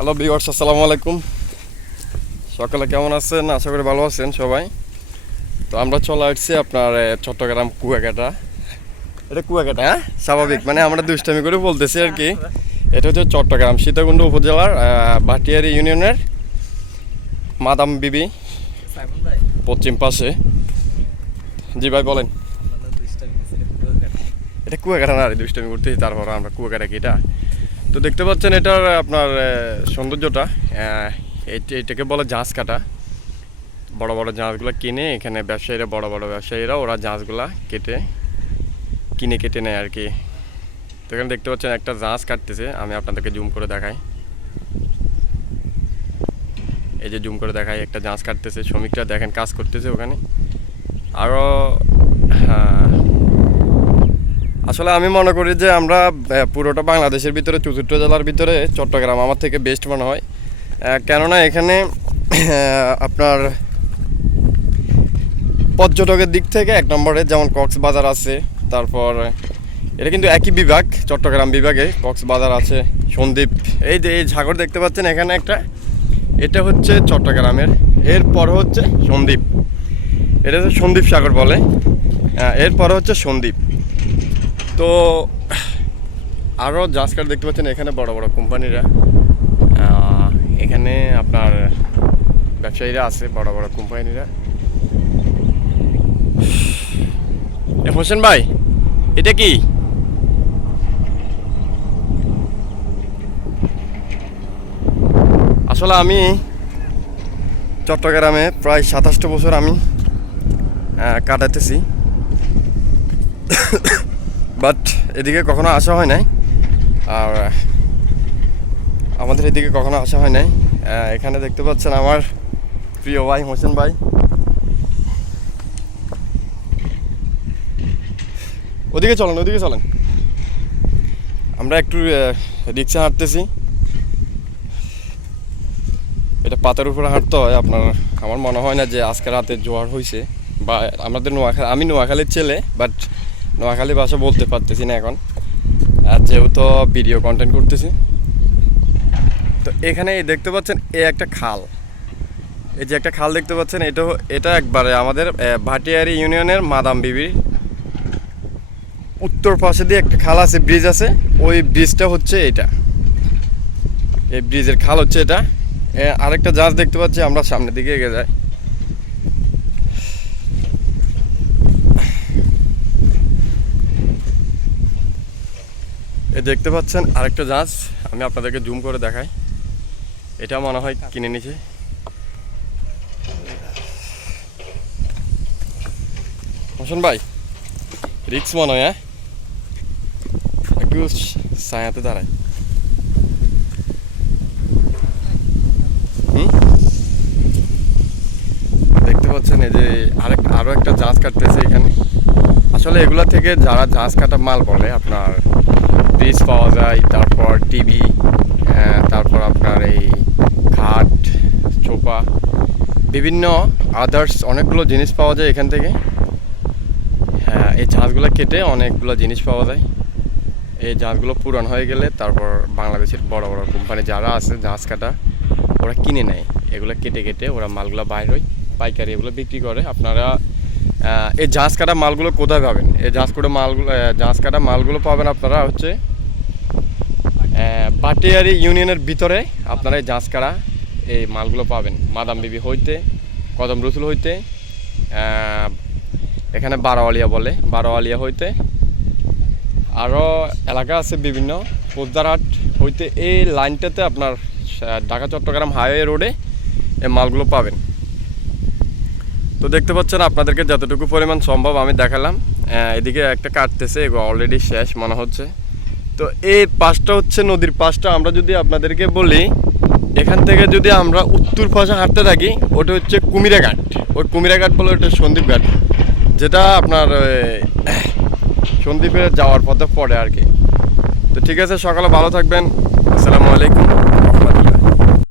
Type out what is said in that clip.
Hello viewers, আসসালামু আলাইকুম। সকালে কেমন আছেন? আশা করি ভালো আছেন সবাই। তো আমরা চলে আসছি আপনার চট্টগ্রাম কুয়াকাটা। এটা কুয়াকাটা, হ্যাঁ স্বাভাবিক, মানে আমরা দুষ্টামি করে বলতেছি আর কি। এটা হচ্ছে চট্টগ্রাম সীতাকুণ্ড উপজেলার ভাটিয়ারি ইউনিয়নের মাদাম বিবি পশ্চিম পাশে। জি ভাই বলেন। এটা কুয়াকাটা না, দুষ্টামি করতেছি, তারপর আমরা কুয়াকাটা কি এটা। তো দেখতে পাচ্ছেন এটার আপনার সৌন্দর্যটা, এইটাকে বলে জাহাজ কাটা। বড় বড় জাহাজগুলো কিনে এখানে ব্যবসায়ীরা, বড় বড় ব্যবসায়ীরা ওরা জাহাজগুলা কেটে নেয় আর কি। তো এখানে দেখতে পাচ্ছেন একটা জাহাজ কাটতেছে, আমি আপনাদেরকে জুম করে দেখাই। এই যে জুম করে দেখাই, একটা জাহাজ কাটতেছে, শ্রমিকরা দেখেন কাজ করতেছে ওখানে। আরও আসলে আমি মনে করি যে আমরা পুরোটা বাংলাদেশের ভিতরে, চতুর্থ জেলার ভিতরে চট্টগ্রাম আমার থেকে বেস্ট মনে হয়। কেননা এখানে আপনার পর্যটকের দিক থেকে এক নম্বরে যেমন কক্সবাজার আছে, তারপর এটা কিন্তু একই বিভাগ, চট্টগ্রাম বিভাগে কক্সবাজার আছে, সন্দ্বীপ। এই যে এই সাগর দেখতে পাচ্ছেন এখানে একটা, এটা হচ্ছে চট্টগ্রামের। এরপর হচ্ছে সন্দ্বীপ, এটা হচ্ছে সন্দ্বীপ সাগর বলে। এরপর হচ্ছে সন্দ্বীপ। তো আরও জাহাজকার দেখতে পাচ্ছেন এখানে বড় বড় কোম্পানিরা, এখানে আপনার ব্যবসায়ীরা আছে, বড় বড় কোম্পানিরা। হোসেন ভাই, এটা কি? আসলে আমি চট্টগ্রামে প্রায় 27টা বছর আমি কাটাতেছি, বাট এদিকে কখনো আসা হয় নাই। আর আমাদের এদিকে কখনো আসা হয় নাই। এখানে দেখতে পাচ্ছেন আমার প্রিয় ভাই হোসেন ভাই। ওদিকে চলেন। আমরা একটু রিক্সা হাঁটতেছি। এটা পাতার উপরে হাঁটতে হয় আপনার। আমার মনে হয় না যে আজকে রাতে জোয়ার হয়েছে, বা আমাদের আমি নোয়াখালীর ছেলে, বাট নোয়াখালী ভাষা বলতে পারতেছি না এখন, যেহেতু ভিডিও কন্টেন্ট করতেছি। তো এখানে দেখতে পাচ্ছেন একটা খাল, এই যে একটা খাল দেখতে পাচ্ছেন, এটা একবারে আমাদের ভাটিয়ারি ইউনিয়নের মাদাম বিবির উত্তর পাশে দিয়ে একটা খাল আছে, ব্রিজ আছে। ওই ব্রিজটা হচ্ছে এটা, এই ব্রিজের খাল হচ্ছে এটা। আরেকটা জাহাজ দেখতে পাচ্ছি, আমরা সামনের দিকে এগিয়ে যাই। এই দেখতে পাচ্ছেন আরেকটা জাহাজ, আমি আপনাদেরকে জুম করে দেখাই। এটা মনে হয় কিনে নিছে। হোসেন ভাই, রিক্স মনে হয়, একটু ছায়াতে দাঁড়ায়। দেখতে পাচ্ছেন এই যে আরো একটা জাহাজ কাটতেছে এখানে। আসলে এগুলা থেকে যারা জাহাজ কাটা মাল বলে, আপনার ব্রিজ পাওয়া যায়, তারপর টিভি, তারপর আপনার এই খাট, চোপা, বিভিন্ন আদার্স অনেকগুলো জিনিস পাওয়া যায় এখান থেকে। হ্যাঁ, এই জাহাজগুলো কেটে অনেকগুলো জিনিস পাওয়া যায়। এই জাহাজগুলো পুরান হয়ে গেলে তারপর বাংলাদেশের বড় বড় কোম্পানি যারা আছে জাহাজ কাটা, ওরা কিনে নেয়। এগুলো কেটে ওরা মালগুলো বাইর হয়, পাইকারি এগুলো বিক্রি করে। আপনারা এই জাহাজ কাটা মালগুলো কোথায় পাবেন? এই জাহাজ কাটা মালগুলো পাবেন আপনারা হচ্ছে ভাটিয়ারি ইউনিয়নের ভিতরে। আপনারা এই জাহাজ কাটা এই মালগুলো পাবেন মাদাম বিবি হইতে, কদম রসুল হইতে, এখানে বারোয়ালিয়া বলে, বারোয়ালিয়া হইতে আরও এলাকা আছে বিভিন্ন, পোদ্দারহাট হইতে। এই লাইনটাতে আপনার ঢাকা চট্টগ্রাম হাইওয়ে রোডে এই মালগুলো পাবেন। তো দেখতে পাচ্ছেন আপনাদেরকে যতটুকু পরিমাণ সম্ভব আমি দেখালাম। এদিকে একটা কাটতেছে, এগুলো অলরেডি শেষ মনে হচ্ছে। তো এই পাশটা হচ্ছে নদীর পাশটা। আমরা যদি আপনাদেরকে বলি, এখান থেকে যদি আমরা উত্তর পাশে হাঁটতে থাকি, ওটা হচ্ছে কুমিরাঘাট। ওই কুমিরাঘাট বলে ওটা সন্দ্বীপ ঘাট, যেটা আপনার সন্দ্বীপে যাওয়ার পথে পড়ে আর কি। তো ঠিক আছে, সকালে ভালো থাকবেন। আসসালামু আলাইকুম।